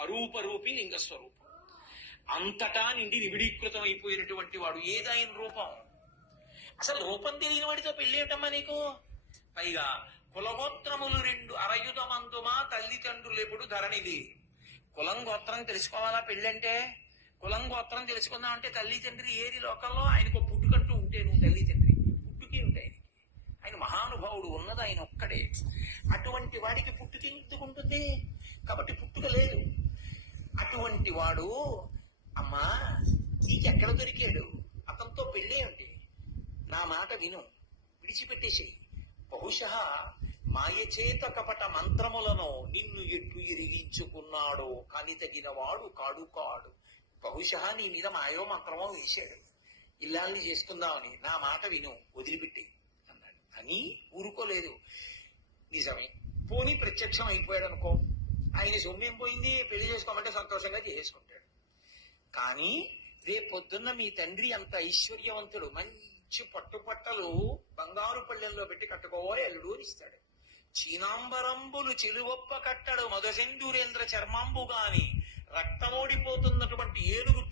అరూపరూపి లింగ స్వరూపం అంతటా నిండి నిబిడీకృతం అయిపోయినటువంటి వాడు ఏదాయన రూపం. అసలు రూపం తెలియని వాడితో పెళ్ళేటమ్మా నీకు? పైగా కులగోత్రములు రెండు అరయుధమందుమా తల్లిదండ్రులెప్పుడు ధరణిది. కులం గోత్రం తెలుసుకోవాలా పెళ్ళంటే? కులం గోత్రం తెలుసుకుందాం అంటే తల్లి తండ్రి ఏది లోకంలో ఆయనకు ఒక పుట్టుకంటూ ఉంటే నువ్వు తల్లి తండ్రి పుట్టుకే ఉంటాయి ఆయన మహానుభావుడు ఉన్నది ఆయన ఒక్కడే. అటువంటి వాడికి పుట్టుక ఉంటుంది? కాబట్టి అటువంటి వాడు అమ్మా నీకెక్కడ దొరికాడు? అతనితో పెళ్ళేయండి నా మాట విను. విడిచిపెట్టేసేయి. బహుశ మాయచేత కపట మంత్రములను నిన్ను ఎట్టు ఇరిగించుకున్నాడో కాని తగిన వాడు కాడు కాడు. బహుశ నీ మీద మాయో మంత్రమో వేశాడు. ఇల్లాల్ని చేసుకుందామని నా మాట విను. వదిలిపెట్టి అన్నాడు. అని ఊరుకోలేదు. నిజమే. పోనీ ప్రత్యక్షం అయిపోయాడు అనుకో ఆయన సొమ్మేం పోయింది పెళ్ళి చేసుకోమంటే సంతోషంగా చేసుకుంటాడు. కానీ రేపొద్దున్న మీ తండ్రి అంత ఐశ్వర్యవంతుడు మంచి పట్టుపట్టలు బంగారు పళ్ళెంలో పెట్టి కట్టుకోవాలి ఎల్లుడు అని ఇస్తాడు. చీనాంబరంబులు చెలువొప్ప కట్టడు మధుసెందూరేంద్ర చర్మాంబు గాని రక్తమోడిపోతున్నటువంటి ఏనుగు